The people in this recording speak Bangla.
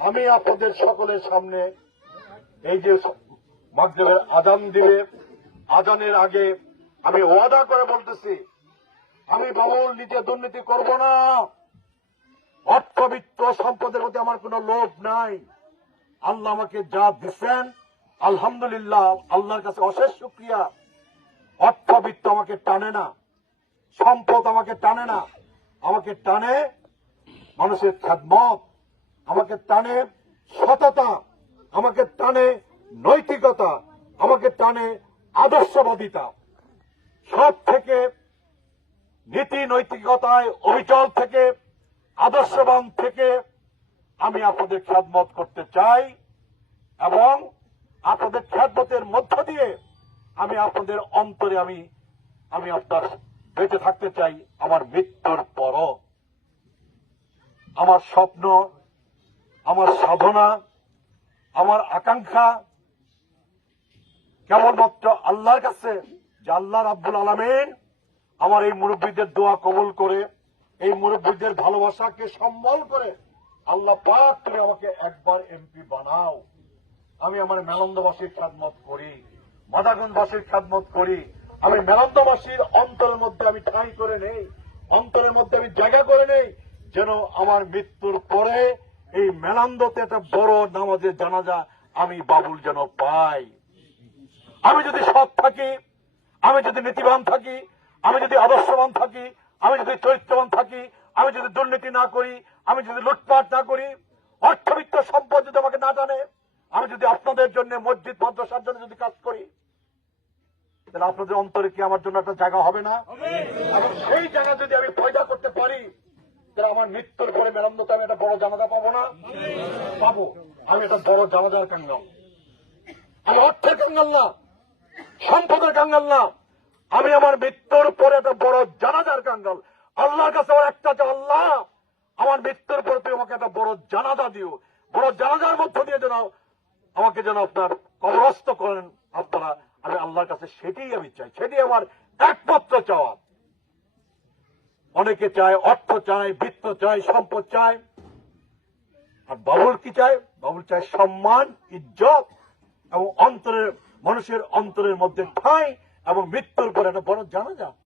আমি আপনাদের সকলের সামনে এই যে মাগরেবের আজান দিবে আজানের আগে আমি ওয়াদা করে বলতেছি, আমি বাবুল নিজে দুর্নীতি করব না। অর্থবিত্ত সম্পদের প্রতি আমার কোনো লোভ নাই। আল্লাহ আমাকে যা দিচ্ছেন আলহামদুলিল্লাহ, আল্লাহর কাছে অশেষ শুক্রিয়া। অর্থবিত্ত আমাকে টানে না, সম্পদ আমাকে টানে না, আমাকে টানে মানুষের খ্যাতমত আমাকে টানে সততা, আমাকে টানে নৈতিকতা, আমাকে টানে আদর্শবাদিতা। সব থেকে নীতি নৈতিকতায় অবিচল থেকে, আদর্শবান থেকে আমি আপনাদের খ্যাতমত করতে চাই এবং আপনাদের খ্যাতমতের মধ্য দিয়ে আমি আপনাদের অন্তরে আমি আমি আপনার বেঁচে থাকতে চাই আমার মৃত্যুর পরও। আমার স্বপ্ন আমার সাধনা, আমার আকাঙ্ক্ষা কেবলমাত্র আল্লাহর কাছে, যে আল্লাহ রাব্বুল আলমিন আমার এই মুরব্বীদের দোয়া কবুল করে, এই মুরব্বীদের ভালোবাসাকে সম্বল করে আল্লাহ পাক করে আমাকে একবার এমপি বানাও। আমি আমার মেলন্দবাসীর খাদমত করি মাদাগঞ্জবাসীর খাদমত করি। আমি মেলন্দবাসীর অন্তরের মধ্যে আমি ঠাঁই করে নেই, অন্তরের মধ্যে আমি জায়গা করে নেই, যেন আমার মৃত্যুর পরে এই মেলান্দতে একটা বড় নামাজের জানাজা আমি বাবুল যেন পাই। আমি যদি সৎ থাকি আমি যদি নীতিবান থাকি আমি যদি আদর্শবান থাকি আমি যদি চরিত্রবান থাকি আমি যদি দুর্নীতি না করি আমি যদি লুটপাট না করি অর্থবিত্ত সম্পদ যদি আমাকে না টানে আমি যদি আপনাদের জন্য মসজিদ মাদ্রাসার জন্য যদি কাজ করি তাহলে আপনাদের অন্তরে কি আমার জন্য একটা জায়গা হবে না? এবং সেই জায়গা যদি আমি পয়দা করতে পারি তাহলে আমার মৃত্যুর পরে মেরান্দতে আমি একটা বড় জানাজা পাবো না? পাবো। আমি একটা বড় জানাজার কাঙ্গাল। আমি অর্থের কাঙ্গাল না, সম্পদের কাঙ্গাল না। আমি আমার মৃত্যুর পরে একটা বড় জানাজার কাঙ্গাল। আল্লাহর কাছে আমার একটা যে আল্লাহ, আমার মৃত্যুর পরে তুমি আমাকে একটা বড় জানাজা দিও। বড় জানাজার মধ্য দিয়ে যেন আমাকে যেন আপনার কবরস্থ করেন আপনারা। আমি আল্লাহর কাছে সেটাই আমি চাই, সেটাই আমার একমাত্র চাওয়া। অনেকে চায় অর্থ চায়, বৃত্ত চায়, সম্পদ চায়। আর বাবুল কি চায়? বাবুল চায় সম্মান, ইজ্জত এবং অন্তরের, মানুষের অন্তরের মধ্যে ঠাঁই এবং মৃত্যুর পর একটা বড় জানা যা